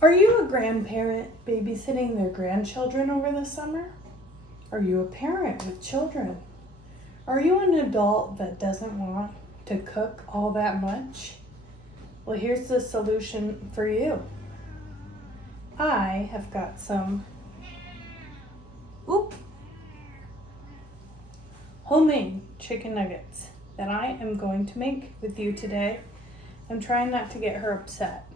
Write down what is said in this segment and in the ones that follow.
Are you a grandparent babysitting their grandchildren over the summer? Are you a parent with children? Are you an adult that doesn't want to cook all that much? Well, here's the solution for you. I have got some homemade chicken nuggets that I am going to make with you today. I'm trying not to get her upset.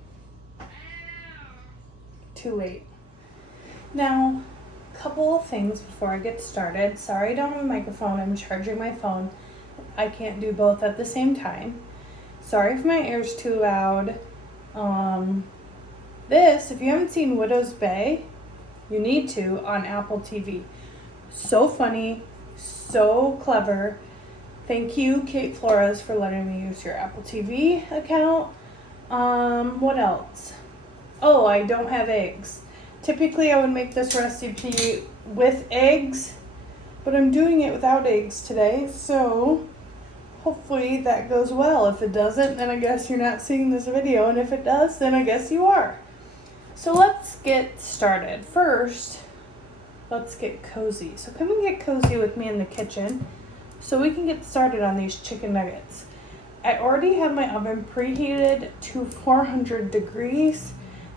Too late. Now, a couple of things before I get started. Sorry I don't have a microphone. I'm charging my phone. I can't do both at the same time. Sorry if my ear's too loud. If you haven't seen Widow's Bay, you need to on Apple TV. So funny, so clever. Thank you, Kate Flores, for letting me use your Apple TV account. What else? Oh, I don't have eggs. Typically, I would make this recipe with eggs, but I'm doing it without eggs today, so hopefully that goes well. If it doesn't, then I guess you're not seeing this video, and if it does, then I guess you are. So let's get started. First, let's get cozy. So come and get cozy with me in the kitchen so we can get started on these chicken nuggets. I already have my oven preheated to 400 degrees.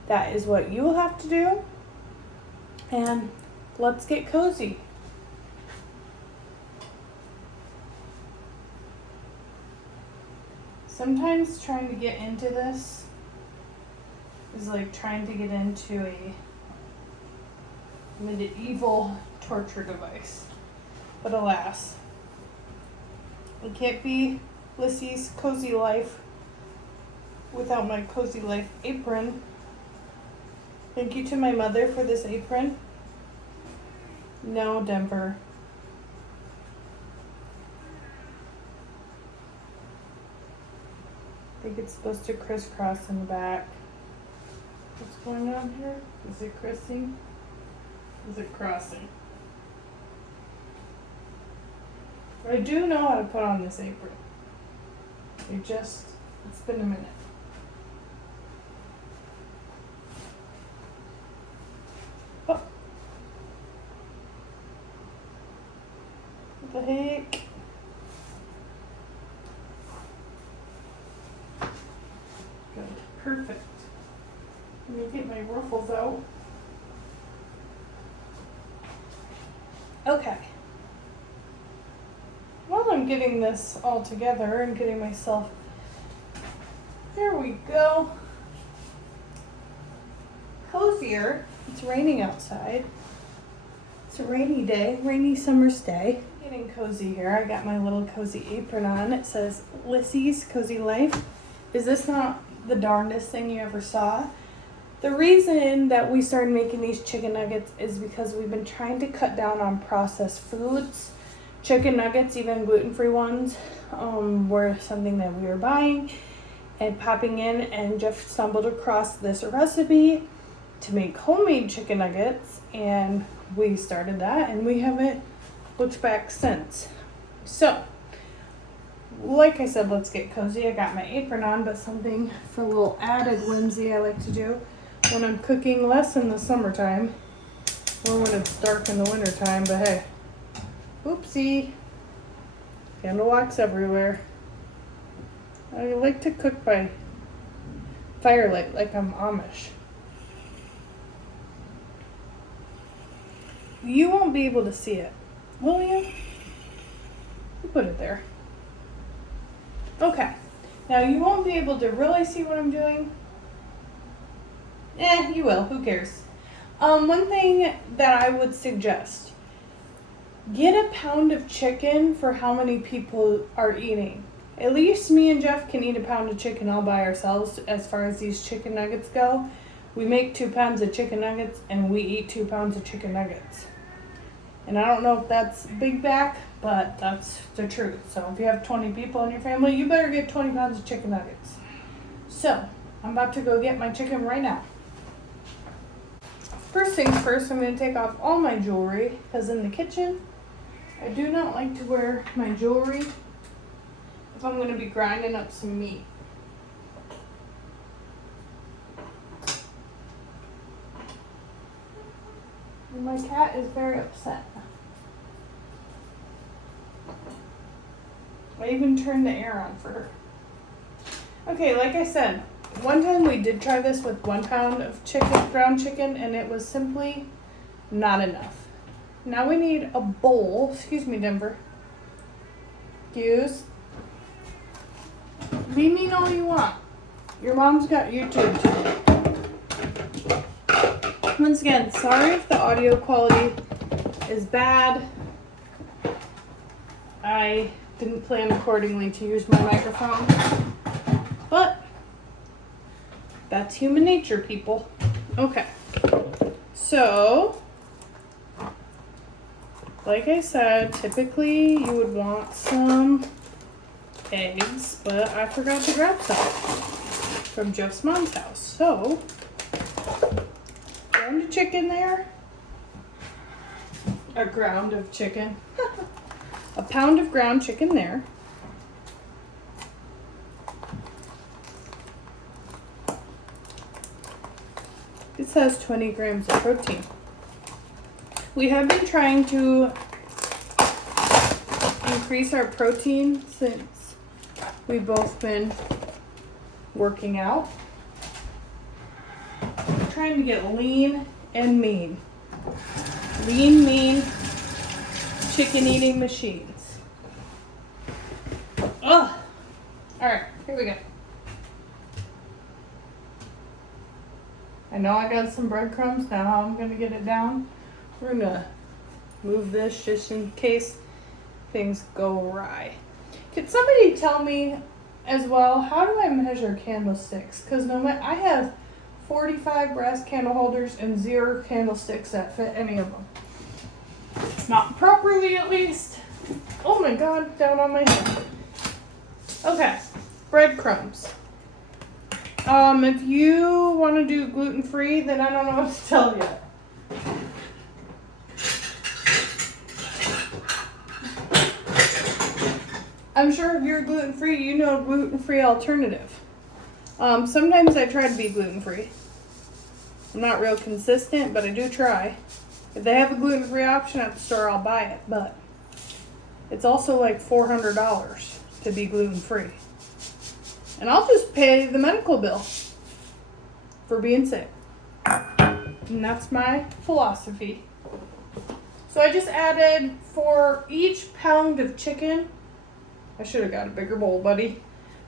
That is what you will have to do. And let's get cozy. Sometimes trying to get into this is like trying to get into a medieval torture device. But alas, it can't be Lissy's cozy life without my cozy life apron. Thank you to my mother for this apron. No, Denver. I think it's supposed to crisscross in the back. What's going on here? Is it crissing? Is it crossing? I do know how to put on this apron. It's been a minute. Oh. What the heck? Good. Perfect. Let me get my ruffles out. Okay. While I'm getting this all together and getting myself, there we go, cozier. It's raining outside. It's a rainy day, rainy summer's day. Getting cozy here. I got my little cozy apron on. It says Lissy's Cozy Life. Is this not the darndest thing you ever saw? The reason that we started making these chicken nuggets is because we've been trying to cut down on processed foods. Chicken nuggets, even gluten-free ones, were something that we were buying and popping in, and Jeff stumbled across this recipe to make homemade chicken nuggets, and we started that, and we haven't looked back since. So, like I said, let's get cozy. I got my apron on, but something for a little added whimsy I like to do when I'm cooking, less in the summertime or when it's dark in the wintertime, but hey. Oopsie. Candle wax everywhere. I like to cook by firelight like I'm Amish. You won't be able to see it, will you? You put it there. Okay. Now you won't be able to really see what I'm doing. You will. Who cares? One thing that I would suggest. Get a pound of chicken for how many people are eating. At least me and Jeff can eat a pound of chicken all by ourselves as far as these chicken nuggets go. We make 2 pounds of chicken nuggets and we eat 2 pounds of chicken nuggets. And I don't know if that's big back, but that's the truth. So if you have 20 people in your family, you better get 20 pounds of chicken nuggets. So I'm about to go get my chicken right now. First things first, I'm going to take off all my jewelry because in the kitchen, I do not like to wear my jewelry if I'm going to be grinding up some meat. And my cat is very upset. I even turned the air on for her. Okay, like I said, one time we did try this with 1 pound of ground chicken, and it was simply not enough. Now we need a bowl. Excuse me, Denver. Excuse. Be mean all you want. Your mom's got YouTube too. Once again, sorry if the audio quality is bad. I didn't plan accordingly to use my microphone. But that's human nature, people. Okay. So, like I said, typically you would want some eggs, but I forgot to grab some from Jeff's mom's house. So, ground of chicken there. A ground of chicken. A pound of ground chicken there. It says 20 grams of protein. We have been trying to increase our protein since we've both been working out. We're trying to get lean and mean. Lean, mean, chicken eating machines. Ugh. Alright, here we go. I know I got some breadcrumbs. Now how I'm going to get it down. We're going to move this just in case things go awry. Could somebody tell me as well, how do I measure candlesticks? Because I have 45 brass candle holders and 0 candlesticks that fit any of them. Not properly, at least. Oh my god, down on my head. Okay, breadcrumbs. If you want to do gluten-free, then I don't know what to tell you. I'm sure if you're gluten-free, you know a gluten-free alternative. Sometimes I try to be gluten-free. I'm not real consistent, but I do try. If they have a gluten-free option at the store, I'll buy it, but it's also like $400 to be gluten-free. And I'll just pay the medical bill for being sick. And that's my philosophy. So I just added, for each pound of chicken, I should have got a bigger bowl, buddy.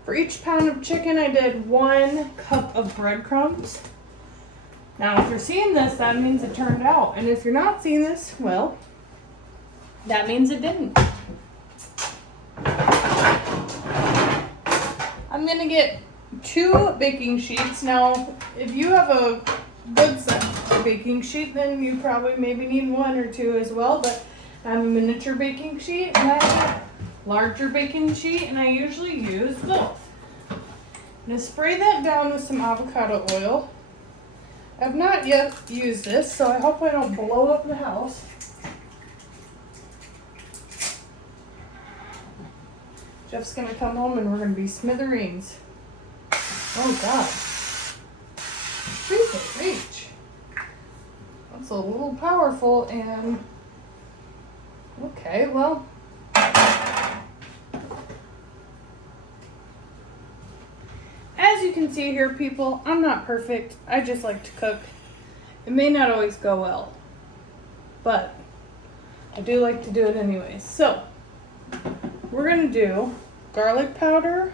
For each pound of chicken, I did 1 cup of breadcrumbs. Now, if you're seeing this, that means it turned out. And if you're not seeing this, well, that means it didn't. I'm going to get 2 baking sheets. Now, if you have a good size baking sheet, then you probably maybe need 1 or 2 as well. But I have a miniature baking sheet and I have a larger baking sheet, and I usually use both. I'm going to spray that down with some avocado oil. I've not yet used this, so I hope I don't blow up the house. Jeff's gonna come home and we're gonna be smithereens. Oh God. Jesus H. That's a little powerful and okay, well. As you can see here, people, I'm not perfect. I just like to cook. It may not always go well, but I do like to do it anyways. So, we're going to do garlic powder.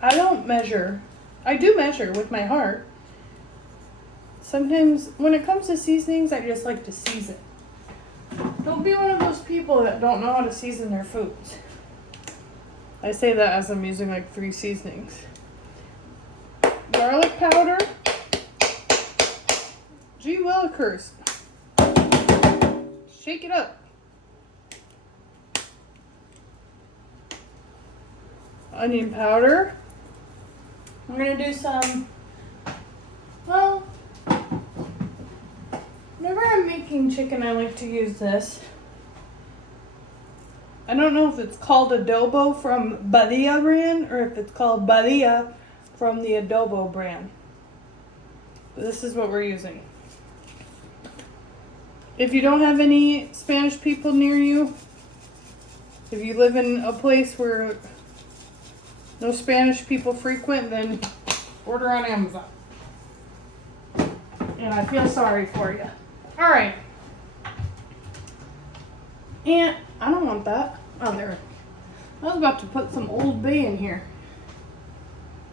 I don't measure. I do measure with my heart. Sometimes, when it comes to seasonings, I just like to season. Don't be one of those people that don't know how to season their foods. I say that as I'm using like 3 seasonings. Garlic powder. Gee willikers. Shake it up. Onion powder. I'm going to do some, well, whenever I'm making chicken, I like to use this. I don't know if it's called adobo from Badia brand or if it's called Badia from the adobo brand. But this is what we're using. If you don't have any Spanish people near you, if you live in a place where no Spanish people frequent, then order on Amazon. And I feel sorry for you. All right. And I don't want that. Oh, there. I was about to put some Old Bay in here.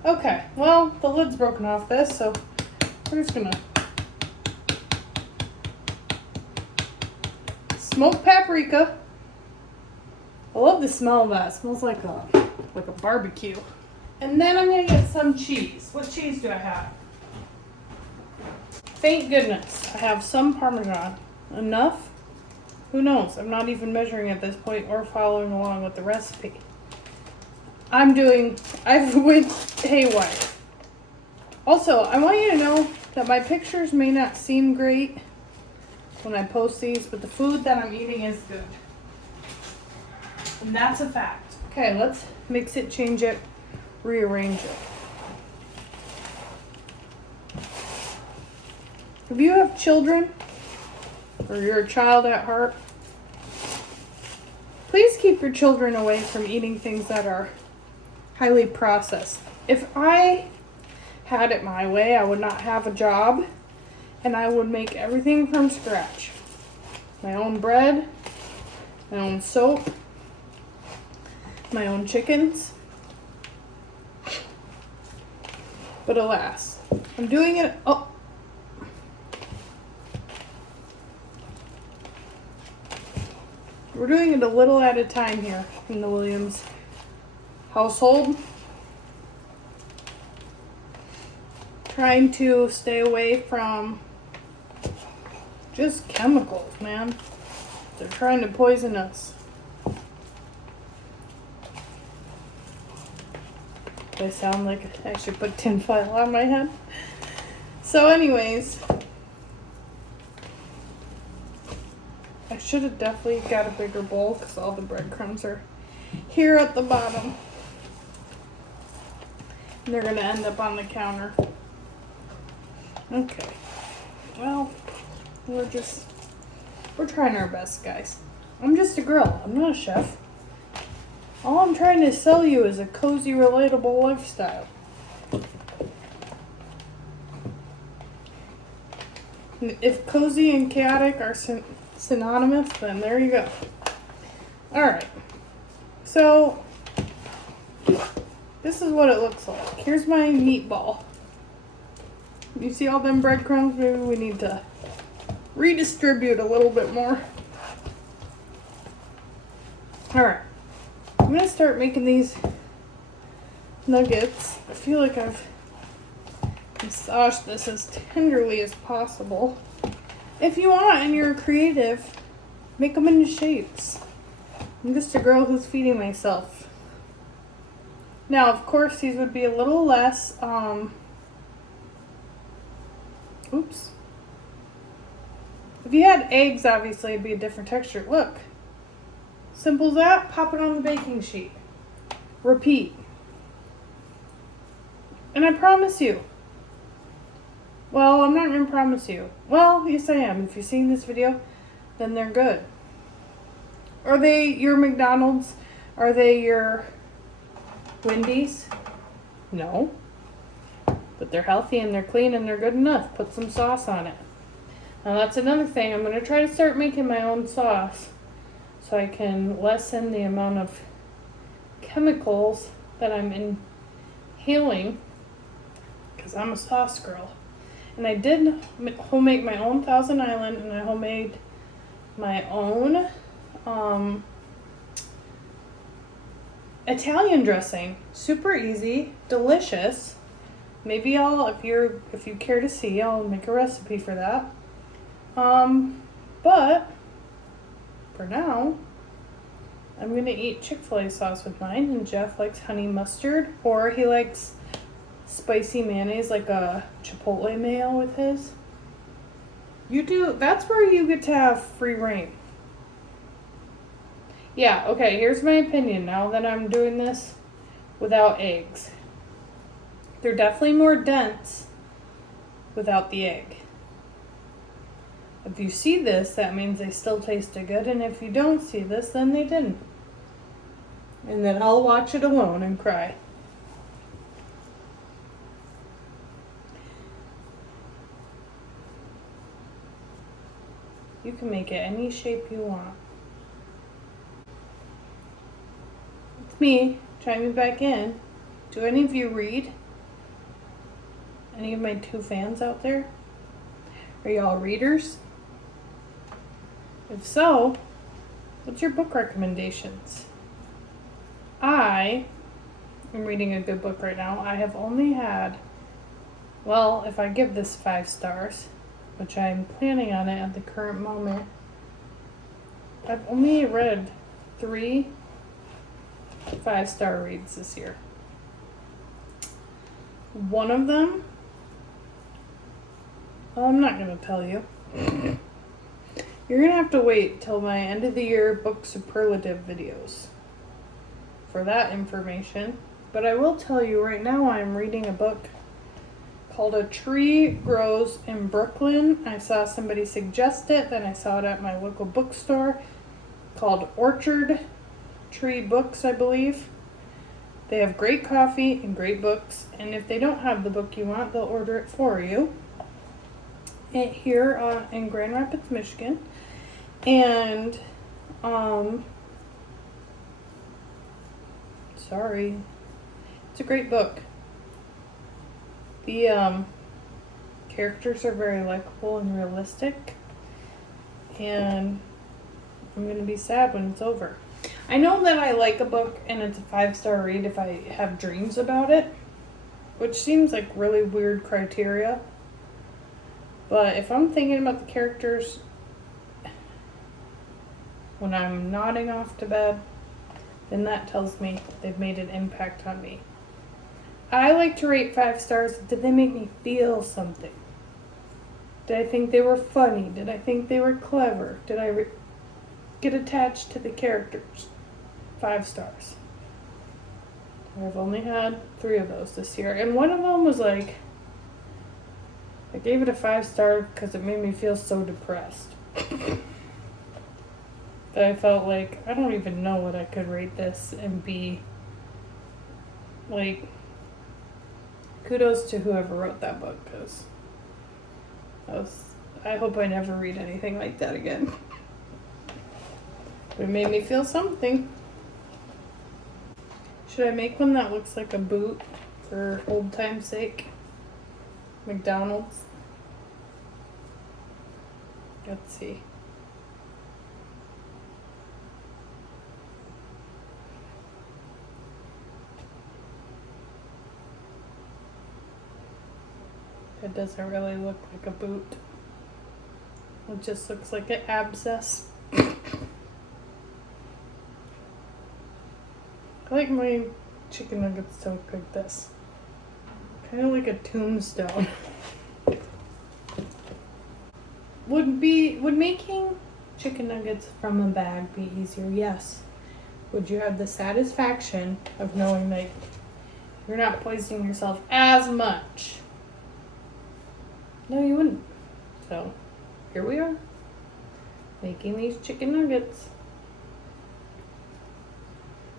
Okay, well, the lid's broken off this, so we're just gonna smoked paprika. I love the smell of that. It smells like a barbecue. And then I'm gonna get some cheese. What cheese do I have? Thank goodness I have some Parmesan. Enough? Who knows? I'm not even measuring at this point or following along with the recipe. I've went haywire. Also, I want you to know that my pictures may not seem great when I post these, but the food that I'm eating is good. And that's a fact. Okay, let's mix it, change it, rearrange it. If you have children, or you're a child at heart, please keep your children away from eating things that are highly processed. If I had it my way, I would not have a job, and I would make everything from scratch. My own bread, my own soap, my own chickens. But alas, I'm doing it. Oh. We're doing it a little at a time here in the Williams household. Trying to stay away from just chemicals, man. They're trying to poison us. Do I sound like I should put tinfoil on my head? So anyways, I should have definitely got a bigger bowl because all the breadcrumbs are here at the bottom. And they're going to end up on the counter. Okay. Well, we're trying our best, guys. I'm just a girl. I'm not a chef. All I'm trying to sell you is a cozy, relatable lifestyle. If cozy and chaotic are synonymous, then there you go. Alright. So, this is what it looks like. Here's my meatball. You see all them breadcrumbs? Maybe we need to redistribute a little bit more. Alright. I'm going to start making these nuggets. I feel like I've massaged this as tenderly as possible. If you want and you're creative, make them into shapes. I'm just a girl who's feeding myself. Now, of course, these would be a little less, oops. If you had eggs, obviously, it'd be a different texture. Look. Simple as that. Pop it on the baking sheet. Repeat. And I promise you. Well, I'm not going to promise you. Well, yes I am. If you've seen this video, then they're good. Are they your McDonald's? Are they your Wendy's? No. But they're healthy and they're clean and they're good enough. Put some sauce on it. Now that's another thing. I'm going to try to start making my own sauce so I can lessen the amount of chemicals that I'm inhaling because I'm a sauce girl. And I did homemade my own Thousand Island, and I homemade my own Italian dressing. Super easy, delicious. Maybe if you care to see, I'll make a recipe for that. But for now, I'm gonna eat Chick-fil-A sauce with mine, and Jeff likes honey mustard, or he likes spicy mayonnaise, like a Chipotle mayo with his. That's where you get to have free reign. Yeah, okay, here's my opinion now that I'm doing this without eggs. They're definitely more dense without the egg. If you see this, that means they still tasted good, and if you don't see this, then they didn't. And then I'll watch it alone and cry. You can make it any shape you want. It's me, chiming back in. Do any of you read? Any of my 2 fans out there? Are y'all readers? If so, what's your book recommendations? I am reading a good book right now. I have only had, well, if I give this 5 stars, which I'm planning on it at the current moment, I've only read 3 5-star reads this year. One of them, well, I'm not going to tell you. You're going to have to wait till my end of the year book superlative videos for that information. But I will tell you right now I'm reading a book called A Tree Grows in Brooklyn. I saw somebody suggest it, then I saw it at my local bookstore, called Orchard Tree Books, I believe. They have great coffee and great books, and if they don't have the book you want, they'll order it for you. Here in Grand Rapids, Michigan. And sorry, it's a great book. The characters are very likable and realistic, and I'm gonna be sad when it's over. I know that I like a book and it's a 5-star read if I have dreams about it, which seems like really weird criteria. But if I'm thinking about the characters when I'm nodding off to bed, then that tells me they've made an impact on me. I like to rate 5 stars. Did they make me feel something? Did I think they were funny? Did I think they were clever? Did I get attached to the characters? 5 stars. I've only had 3 of those this year. And one of them was like, I gave it a 5-star because it made me feel so depressed. That I felt like, I don't even know what I could rate this and be like, kudos to whoever wrote that book, because I hope I never read anything like that again. But it made me feel something. Should I make one that looks like a boot for old time's sake? McDonald's. Let's see. It doesn't really look like a boot. It just looks like an abscess. I like my chicken nuggets to look like this. Kind of like a tombstone. Would making chicken nuggets from a bag be easier? Yes. Would you have the satisfaction of knowing that you're not poisoning yourself as much? No, you wouldn't. So, here we are, making these chicken nuggets.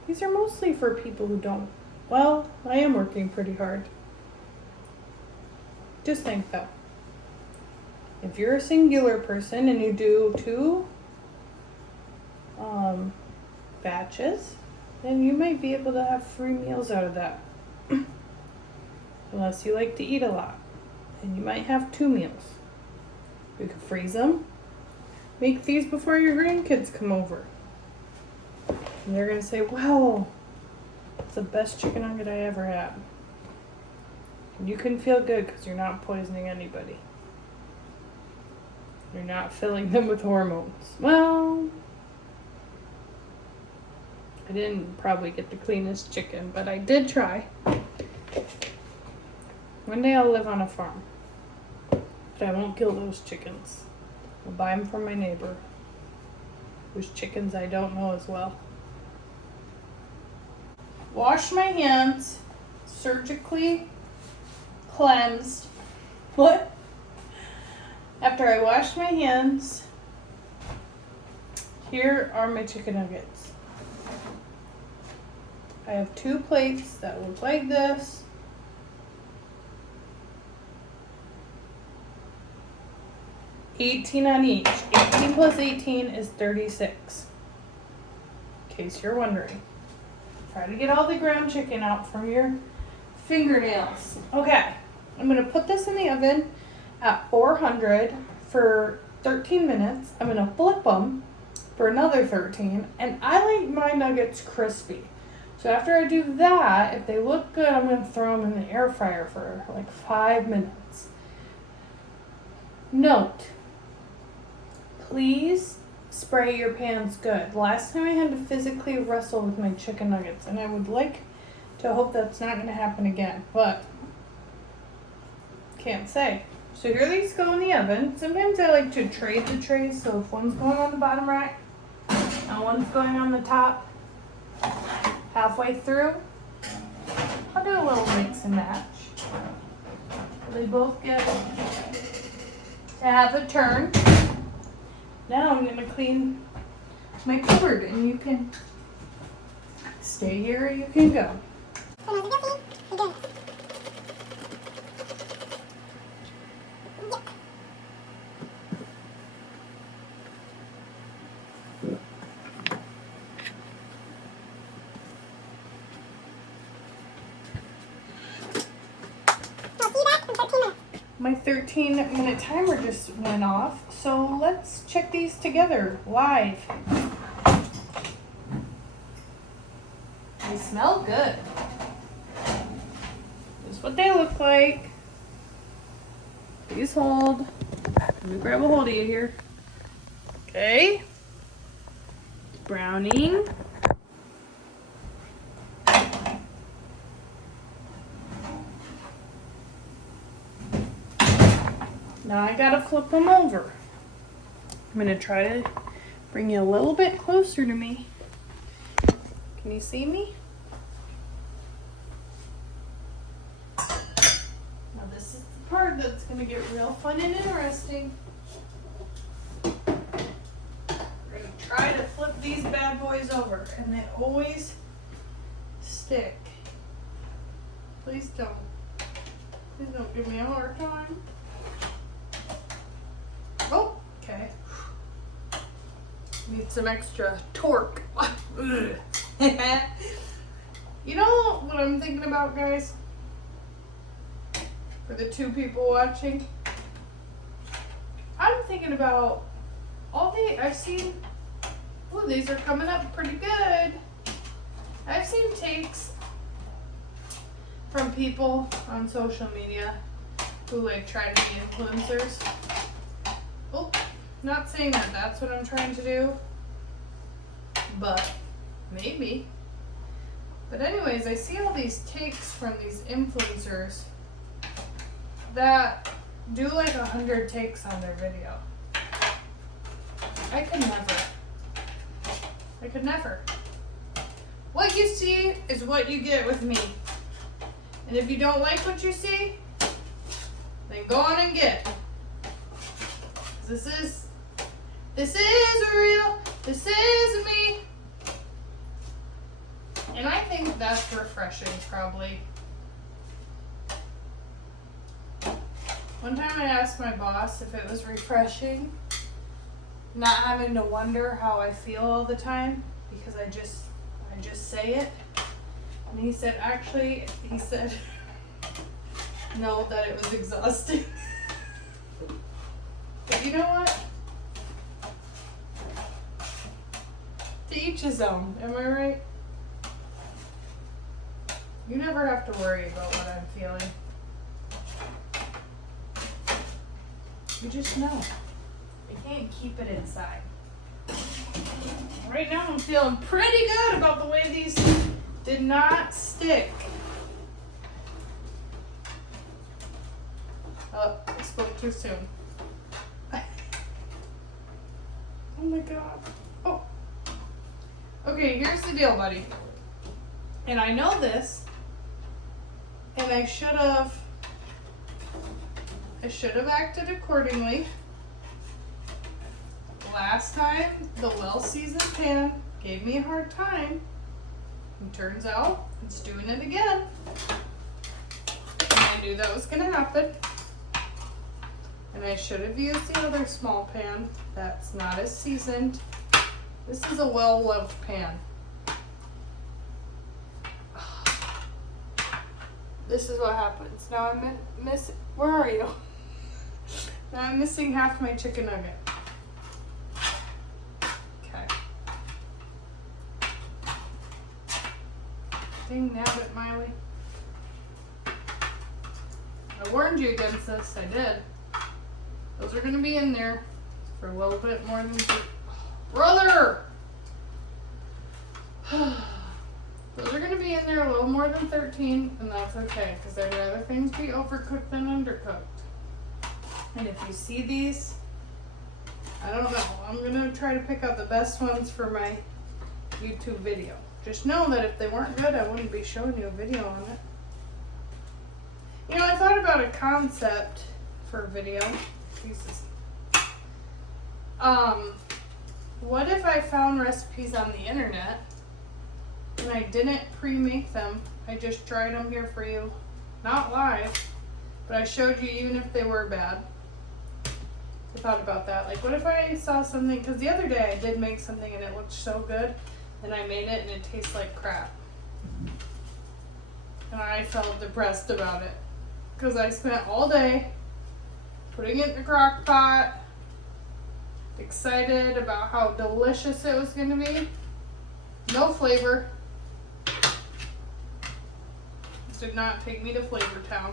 These are mostly for people who don't. Well, I am working pretty hard. Just think though. If you're a singular person and you do 2 batches, then you might be able to have free meals out of that. Unless you like to eat a lot. And you might have 2 meals. You could freeze them. Make these before your grandkids come over. And they're going to say, wow, it's the best chicken nugget I ever had. And you can feel good because you're not poisoning anybody. You're not filling them with hormones. Well, I didn't probably get the cleanest chicken, but I did try. One day I'll live on a farm. But I won't kill those chickens. I'll buy them from my neighbor, whose chickens I don't know as well. Wash my hands, surgically cleansed. What? after I washed my hands, here are my chicken nuggets. I have 2 plates that look like this. $18 on each. 18 plus 18 is 36. In case you're wondering. Try to get all the ground chicken out from your fingernails. Okay, I'm gonna put this in the oven at 400 for 13 minutes. I'm gonna flip them for another 13, and I like my nuggets crispy. So after I do that, if they look good, I'm gonna throw them in the air fryer for like 5 minutes. Note, please spray your pans good. Last time I had to physically wrestle with my chicken nuggets, and I would like to hope that's not going to happen again, but can't say. So here these go in the oven. Sometimes I like to trade the trays, so if one's going on the bottom rack and one's going on the top, halfway through, I'll do a little mix and match. They both get to have a turn. Now I'm going to clean my cupboard, and you can stay here or you can go. My 13-minute timer just went off, so let's check these together live. They smell good. This is what they look like. Please hold. Let me grab a hold of you here. Okay. Browning. Now I gotta flip them over. I'm gonna try to bring you a little bit closer to me. Can you see me? Now this is the part that's gonna get real fun and interesting. We're gonna try to flip these bad boys over, and they always stick. Please don't. Please don't give me a hard time. Oh, okay. Need some extra torque. You know what I'm thinking about, guys? For the 2 people watching, I'm thinking about I've seen, oh, these are coming up pretty good. I've seen takes from people on social media who like try to be influencers. Oh, not saying that that's what I'm trying to do, but maybe. But anyways, I see all these takes from these influencers that do like 100 takes on their video. I could never. What you see is what you get with me. And if you don't like what you see, then go on and get it. This is real. This is me. And I think that's refreshing, probably. One time I asked my boss if it was refreshing, not having to wonder how I feel all the time, because I just say it. And he said, no, that it was exhausting. But you know what? To each his own, am I right? You never have to worry about what I'm feeling. You just know. I can't keep it inside. Right now I'm feeling pretty good about the way these did not stick. Oh, I spoke too soon. Oh my god. Oh. Okay, here's the deal, buddy. And I know this. And I should have acted accordingly. last time the well-seasoned pan gave me a hard time. And turns out it's doing it again. And I knew that was gonna happen. And I should have used the other small pan that's not as seasoned. This is a well-loved pan. This is what happens. Now I'm missing, where are you? Now I'm missing half my chicken nugget. Okay. Dang nabbit, Miley. I warned you against this, I did. Those are gonna be in there for a little bit more than brother! Those are gonna be in there a little more than 13, and that's okay, because I'd rather things be overcooked than undercooked. And if you see these, I don't know, I'm gonna try to pick out the best ones for my YouTube video. Just know that if they weren't good, I wouldn't be showing you a video on it. You know, I thought about a concept for a video. Jesus. What if I found recipes on the internet and I didn't pre-make them? I just tried them here for you. Not live, but I showed you even if they were bad. I thought about that. Like, what if I saw something, because the other day I did make something and it looked so good, and I made it and it tastes like crap. And I felt depressed about it, because I spent all day putting it in the crock pot, excited about how delicious it was going to be. No flavor. This did not take me to Flavor Town.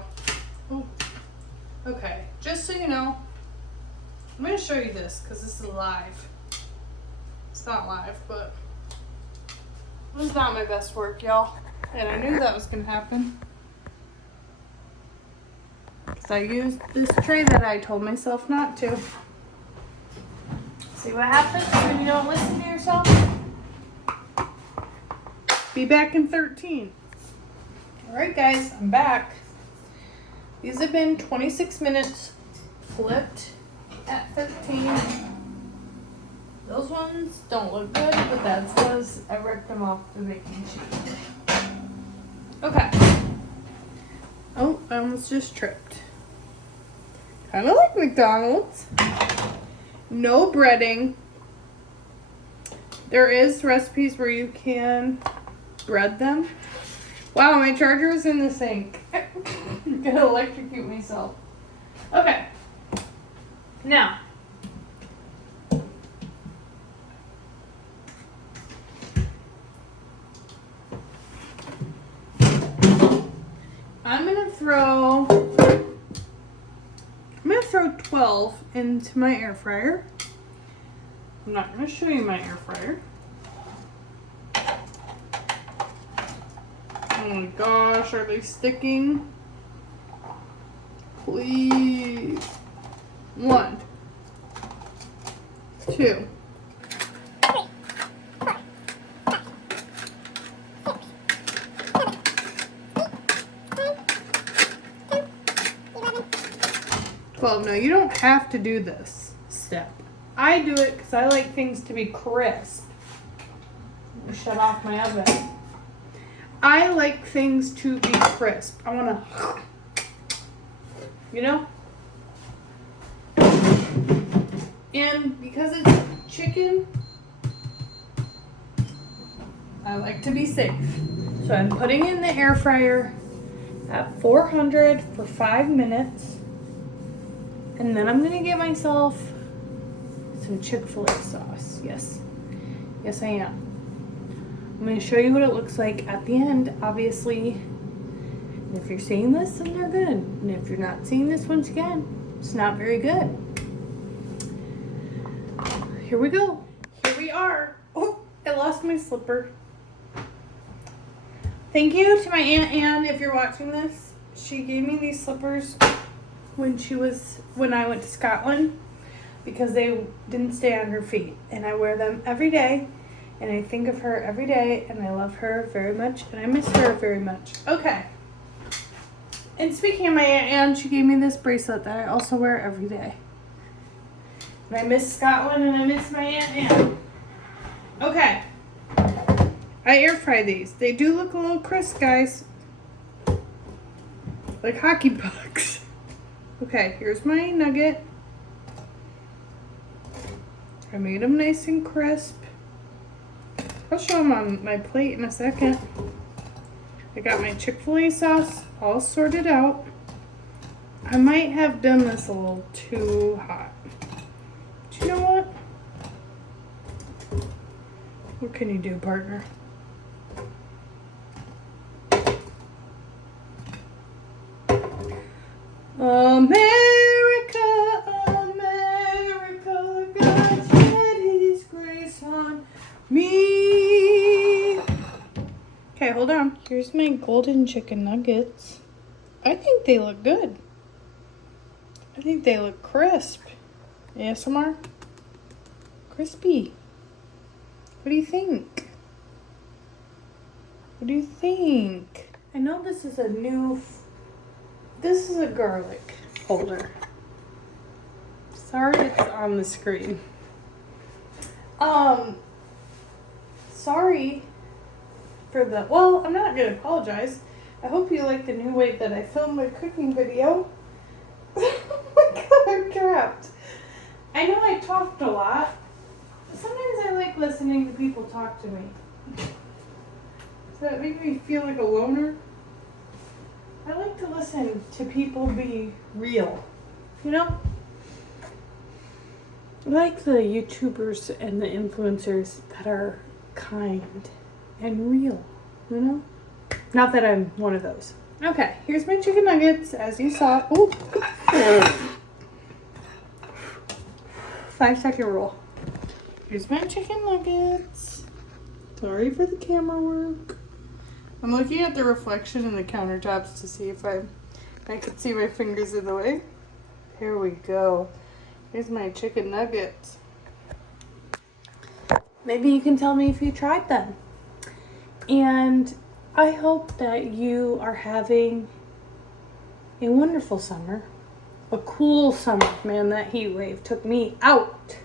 Ooh. Okay, just so you know, I'm going to show you this because this is live. It's not live, but this is not my best work, y'all. And I knew that was going to happen. Because I used this tray that I told myself not to. See what happens when you don't listen to yourself? Be back in 13. Alright guys, I'm back. These have been 26 minutes flipped at 13. Those ones don't look good, but that's because I ripped them off the baking sheet. Okay. Oh, I almost just tripped. Kind of like McDonald's. No breading. There is recipes where you can bread them. Wow, my charger is in the sink. I'm gonna electrocute myself. Okay. Now. I'm gonna throw 12 into my air fryer. I'm not gonna show you my air fryer. Oh my gosh, are they sticking? Please. 1, 2. Well, no, you don't have to do this step. I do it because I like things to be crisp. Shut off my oven. I like things to be crisp. I want to, you know? And because it's chicken, I like to be safe. So I'm putting it in the air fryer at 400 for 5 minutes. And then I'm going to get myself some Chick-fil-A sauce. Yes. Yes, I am. I'm going to show you what it looks like at the end, obviously. And if you're seeing this, then they're good. And if you're not seeing this, once again, it's not very good. Here we go. Here we are. Oh, I lost my slipper. Thank you to my Aunt Anne if you're watching this. She gave me these slippers when I went to Scotland because they didn't stay on her feet, and I wear them every day, and I think of her every day, and I love her very much, and I miss her very much. Okay. And speaking of my Aunt Anne, she gave me this bracelet that I also wear every day. And I miss Scotland and I miss my Aunt Anne. Okay. I air fry these. They do look a little crisp, guys. Like hockey pucks. Okay, here's my nugget. I made them nice and crisp. I'll show them on my plate in a second. I got my Chick-fil-A sauce all sorted out. I might have done this a little too hot. But you know what? What can you do, partner? America, America, God shed His grace on me. Okay, hold on. Here's my golden chicken nuggets. I think they look good. I think they look crisp. ASMR? Crispy. What do you think? What do you think? I know this is a garlic holder. Sorry it's on the screen. Sorry for the, well, I'm not gonna apologize. I hope you like the new way that I filmed my cooking video. Oh my god, I'm trapped. I know I talked a lot. Sometimes I like listening to people talk to me. Does that make me feel like a loner? I like to listen to people be real, you know? I like the YouTubers and the influencers that are kind and real, you know? Not that I'm one of those. Okay, here's my chicken nuggets, as you saw. Ooh. 5-second rule. Here's my chicken nuggets. Sorry for the camera work. I'm looking at the reflection in the countertops to see if I could see my fingers in the way. Here we go. Here's my chicken nuggets. Maybe you can tell me if you tried them. And I hope that you are having a wonderful summer. A cool summer. Man, that heat wave took me out.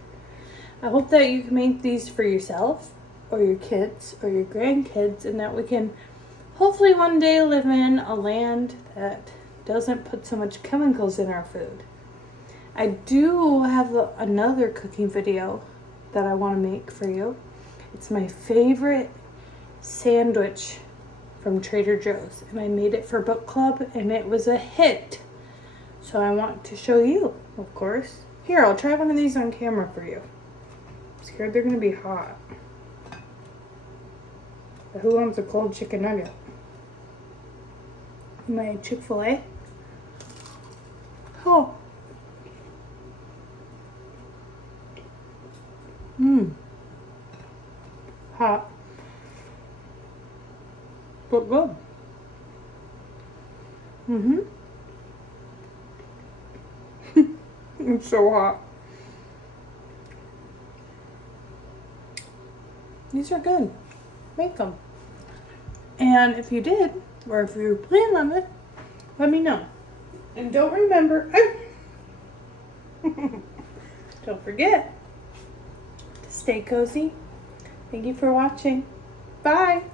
I hope that you can make these for yourself or your kids or your grandkids, and that we can hopefully one day live in a land that doesn't put so much chemicals in our food. I do have another cooking video that I want to make for you. It's my favorite sandwich from Trader Joe's, and I made it for book club and it was a hit. So I want to show you, of course. Here, I'll try one of these on camera for you. I'm scared they're gonna be hot. But who wants a cold chicken nugget? My Chick-fil-A. Oh. Hot. But good. It's so hot. These are good. Make them. And if you did, or if you plan on it, let me know. And don't forget to stay cozy. Thank you for watching. Bye.